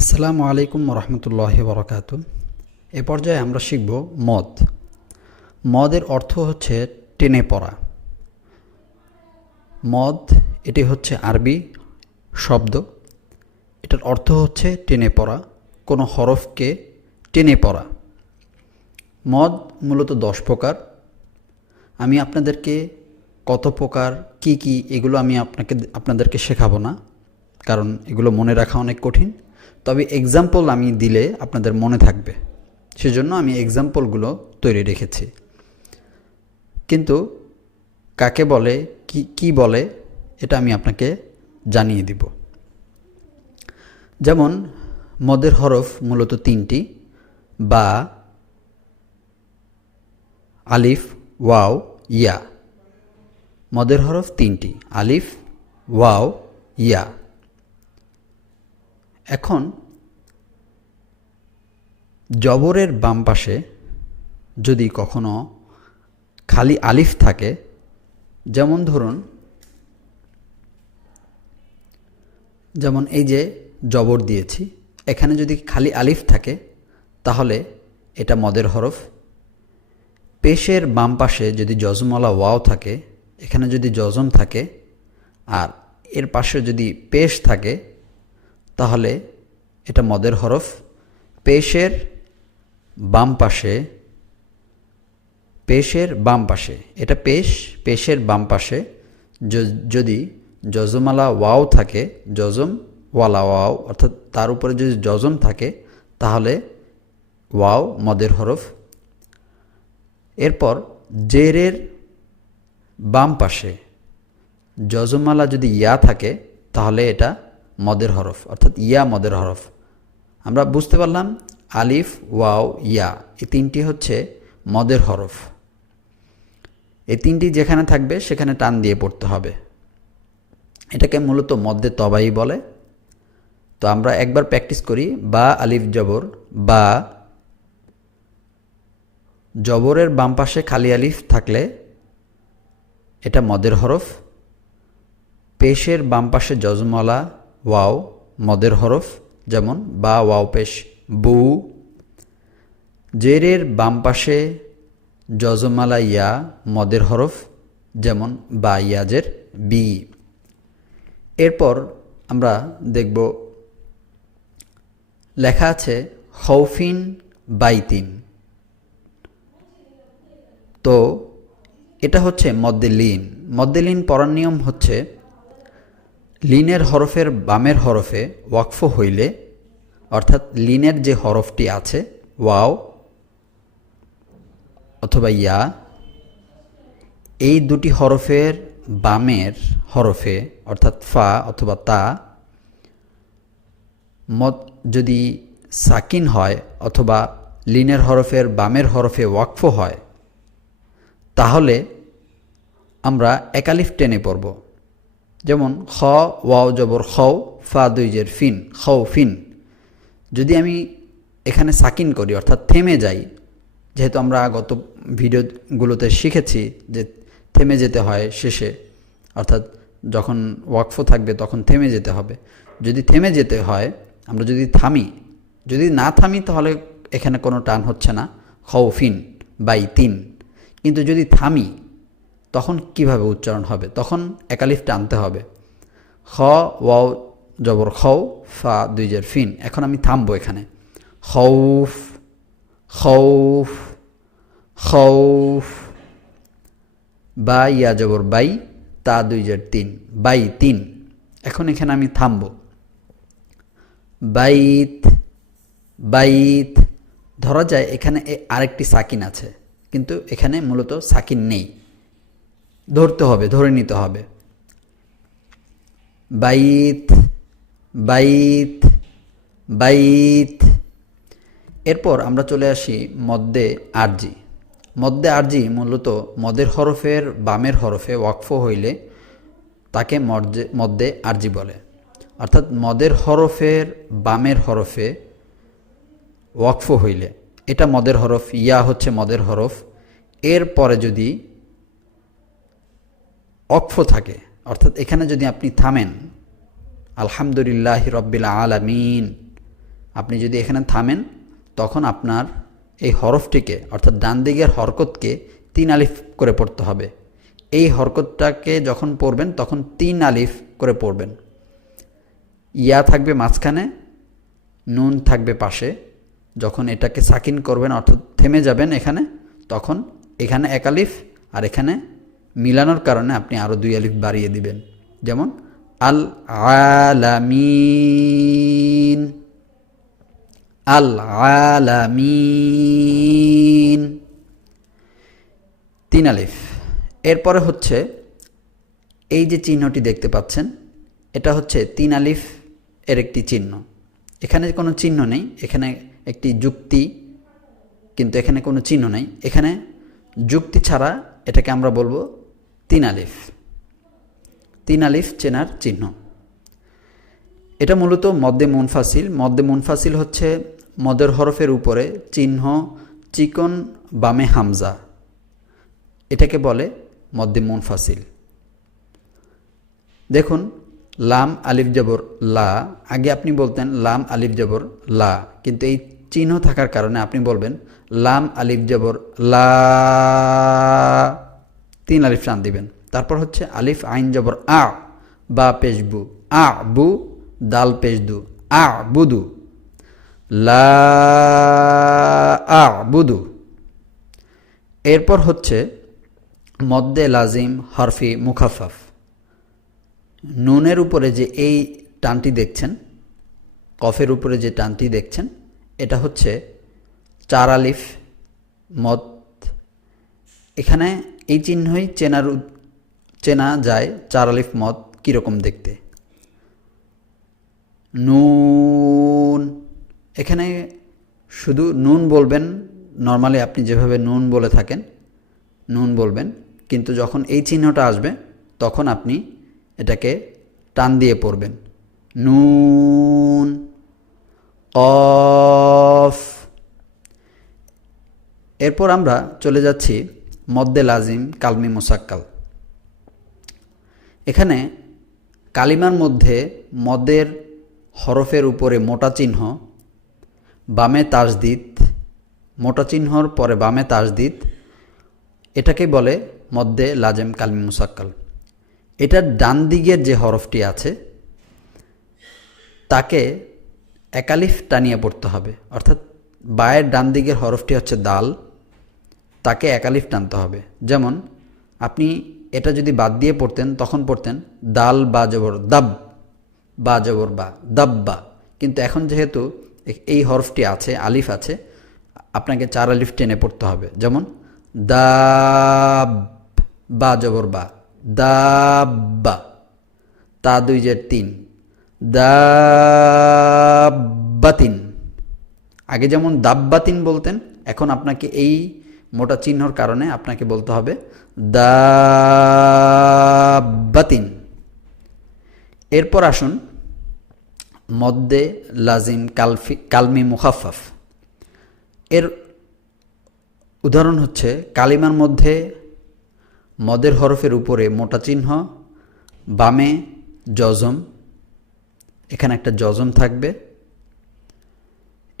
আসসালামু আলাইকুম রহমতুল্লাহি বরকাতু। এ পর্যায়ে আমরা শিখব মদ। মদের অর্থ হচ্ছে টেনে পড়া। মদ এটি হচ্ছে আরবি শব্দ। এটার অর্থ হচ্ছে টেনে পড়া, কোনো হরফকে টেনে পড়া। মদ মূলত 10 প্রকার। আমি আপনাদেরকে কত প্রকার কি কি এগুলো আমি আপনাদেরকে শেখাবো না, কারণ এগুলো মনে রাখা অনেক কঠিন। তবে এক্সাম্পল আমি দিলে আপনাদের মনে থাকবে, সেজন্য আমি এক্সাম্পলগুলো তৈরি রেখেছি। কিন্তু কাকে বলে কি বলে এটা আমি আপনাকে জানিয়ে দিব। যেমন মদের হরফ মূলত 3টি, বা, আলিফ, ওয়াও, ইয়া। মদের হরফ 3টি, আলিফ, ওয়াও, ইয়া। এখন জবরের বাম পাশে যদি কখনো খালি আলিফ থাকে, যেমন ধরুন, যেমন এই যে জবর দিয়েছি, এখানে যদি খালি আলিফ থাকে তাহলে এটা মদের হরফ। পেশের বাম পাশে যদি জজমওয়ালা ওয়াও থাকে, এখানে যদি জজম থাকে আর এর পাশে যদি পেশ থাকে তাহলে এটা মদের হরফ। পেশের বাম পাশে, এটা পেশের বাম পাশে যদি জজমওয়ালা ওয়াও থাকে, জজমওয়ালা ওয়াও অর্থাৎ তার উপরে যদি জজম থাকে তাহলে ওয়াও মদের হরফ। এরপর জেরের বাম পাশে জজমওয়ালা যদি ইয়া থাকে তাহলে এটা মদের হরফ, অর্থাৎ ইয়া মদের হরফ। আমরা বুঝতে পারলাম আলিফ, ওয়াও, ইয়া, এই 3টি হচ্ছে মদের হরফ। এই 3টি যেখানে থাকবে সেখানে টান দিয়ে পড়তে হবে। এটাকে মূলত মদ্দে তবাই বলে। তো আমরা একবার প্র্যাকটিস করি। বা, আলিফ, জবর, বা। জবরের বাম পাশে খালি আলিফ থাকলে এটা মদের হরফ। পেশের বাম পাশে জজমওয়ালা ওয়াও মদের হরফ, যেমন বা, ওয়াও পেশ, বু। জেরের বাম পাশে জজমওয়ালা ইয়া মদের হরফ, যেমন বা, ইয়াজের, বি। এরপর আমরা দেখব লেখা আছে খৌফিন বাইতিন। তো এটা হচ্ছে মদ্দে লিন। মদ্দে লিন পড়ার নিয়ম হচ্ছে লিনের হরফের বামের হরফে ওয়াকফ হইলে, অর্থাৎ লিনের যে হরফটি আছে ওয়াও অথবা ইয়া, এই দুটি হরফের বামের হরফে অর্থাৎ ফা অথবা তা যদি সাকিন হয় অথবা লিনের হরফের বামের হরফে ওয়াকফ হয় তাহলে আমরা একালিফ টেনে পড়ব। যেমন খ, ওয়াও জবর খও, ফা দুইজের ফিন, খও ফিন। যদি আমি এখানে সাকিন করি অর্থাৎ থেমে যাই, যেহেতু আমরা গত ভিডিওগুলোতে শিখেছি যে থেমে যেতে হয় শেষে, অর্থাৎ যখন ওয়াকফ থাকবে তখন থেমে যেতে হবে। যদি থেমে যেতে হয়, আমরা যদি না থামি তাহলে এখানে কোনো টান হচ্ছে না, খৌফিন বাই তিন। কিন্তু যদি থামি তখন কিভাবে উচ্চারণ হবে? তখন একালিফ টানতে হবে। খ, ওয়াও জবর খও, ফা দুইজের ফিন। এখন আমি থামবো এখানে। খৌফ, খৌফ, খৌফ। বা, ইয়া জবর বাই, তা দুইজের তিন, বাই তিন। এখন এখানে আমি থামবো। বাইত, বাইত। ধরা যায় এখানে আরেকটি সাকিন আছে, কিন্তু এখানে মূলত সাকিন নেই, ধরে নিতে হবে। বাইত, বাইত, বাইত। এরপর আমরা চলে আসি মদ্দে আরজি। মদ্দে আরজি মূলত মদের হরফের বামের হরফে ওয়াকফ হইলে তাকে মদ্দে আরজি বলে। অর্থাৎ মদের হরফের বামের হরফে ওয়াকফ হইলে এটা মদের হরফ, ইয়া হচ্ছে মদের হরফ। এর পরে যদি অক্ফ থাকে, অর্থাৎ এখানে যদি আপনি থামেন, আলহামদুলিল্লাহি রব্বিল আলামিন, আপনি যদি এখানে থামেন তখন আপনার এই হরফটিকে অর্থাৎ ডান দিকের হরকতকে 3 আলিফ করে পড়তে হবে। এই হরকতটাকে যখন পড়বেন তখন 3 আলিফ করে পড়বেন। ইয়া থাকবে মাঝখানে, নুন থাকবে পাশে। যখন এটাকে সাকিন করবেন অর্থাৎ থেমে যাবেন এখানে, তখন এখানে 1 আলিফ আর এখানে মিলানোর কারণে আপনি আরও 2 আলিফ বাড়িয়ে দিবেন। যেমন আল আলামিন, আল আলামিন, 3 আলিফ। এরপরে হচ্ছে এই যে চিহ্নটি দেখতে পাচ্ছেন, এটা হচ্ছে 3 আলিফ এর একটি চিহ্ন। এখানে কোনো চিহ্ন নেই, এখানে একটি যুক্তি, কিন্তু এখানে কোনো চিহ্ন নেই। এখানে যুক্তি ছাড়া এটাকে আমরা বলবো 3 আলিফ। 3 আলিফ চেনার চিহ্ন। এটা মূলত মদ্দে মুনফাসিল। মদ্দে মুনফাসিল হচ্ছে মদের হরফের উপরে চিহ্ন চিকন বামে হামজা, এটাকে বলে মদ্দে মুনফাসিল। দেখুন লাম আলিফ জবর লা, আগে আপনি বলতেন লাম আলিফ জবর লা, কিন্তু এই চিহ্ন থাকার কারণে আপনি বলবেন লাম আলিফ জবর লা, 3 আলিফ টান দিবেন। তারপর হচ্ছে আলিফ আইন জবর আ, বা পেশবু, আ বু, দাল পেশদু, আ বুদু, লা আ বুদু। এরপর হচ্ছে মদ্দে লাজিম হরফি মুখাফাফ। নুনের উপরে যে এই টানটি দেখছেন, কফের উপরে যে টানটি দেখছেন, এটা হচ্ছে 4 আলিফ মদ। এখানে এই চিহ্নই চেনা যায় 4 আলিফ মদ কীরকম দেখতে। নুন, এখানে শুধু নুন বলবেন, নর্মালি আপনি যেভাবে নুন বলে থাকেন নুন বলবেন, কিন্তু যখন এই চিহ্নটা আসবে তখন আপনি এটাকে টান দিয়ে পড়বেন। নুন, কফ। এরপর আমরা চলে যাচ্ছি মদ্দে লাজিম কালমি মুসাক্কাল। এখানে কালিমার মধ্যে মদের হরফের উপরে মোটা চিহ্ন, বামে তাসদিদ, মোটা চিহ্নর পরে বামে তাসদিদ, এটাকে বলে মদ্দে লাজিম কালমি মুসাক্কাল। এটার ডান দিকের যে হরফটি আছে তাকে 1 আলিফ টানিয়ে পড়তে হবে, অর্থাৎ বায়ের ডান দিকের হরফটি হচ্ছে দাল, তাকে 1 আলিফ টানতে হবে। যেমন আপনি এটা যদি বাদ দিয়ে পড়তেন তখন পড়তেন দাল বা জবর দাব, বা জবর বা, দাব্বা। কিন্তু এখন যেহেতু এই হরফটি আছে, আলিফ আছে, আপনাকে 4 আলিফ টেনে পড়তে হবে। যেমন দাব, বা জবর বা, দাব্বা, তা 2 জের 3, দাব্বাতিন। আগে যেমন দাব্বাতিন বলতেন, এখন আপনাকে এই মোটা চিহ্নর কারণে আপনাকে বলতে হবে দাব্বাতিন। এরপর আসুন মদ্দে লাজিম কালমি মুখাফাফ। এর উদাহরণ হচ্ছে কালিমার মধ্যে মদের হরফের উপরে মোটা চিহ্ন, বামে জজম, এখানে একটা জজম থাকবে,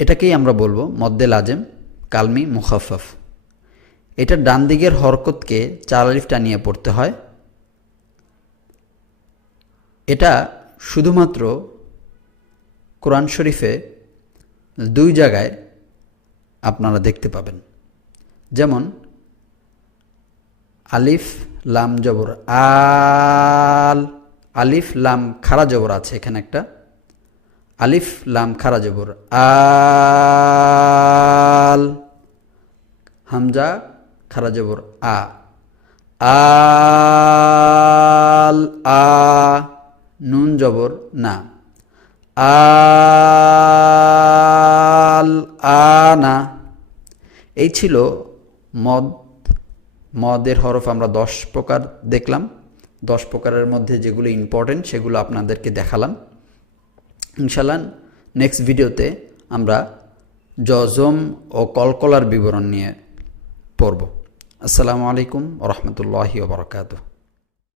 এটাকেই আমরা বলবো মদ্দে লাজিম কালমি মুখাফাফ। এটা ডান দিকের হরকতকে 4 আলিফ টানিয়ে পড়তে হয়। এটা শুধুমাত্র কোরআন শরীফে 2 জায়গায় আপনারা দেখতে পাবেন। যেমন আলিফ লাম জবর আল, আলিফ লাম খাড়া জবর আছে এখানে একটা, আলিফ লাম খাড়া জবর আল, হামজা খাড়া জবর আ, আল আ, নুন জবর না, আল আনা। এই ছিল মদের হরফ। আমরা 10 প্রকার দেখলাম। 10 প্রকারের মধ্যে যেগুলো ইম্পর্টেন্ট সেগুলো আপনাদেরকে দেখালাম। ইনশাআল্লাহ নেক্সট ভিডিওতে আমরা জজম ও কলকলার বিবরণ নিয়ে পড়ব। আসসালামু আলাইকুম ওয়া রাহমাতুল্লাহি ওয়া বারাকাতুহু।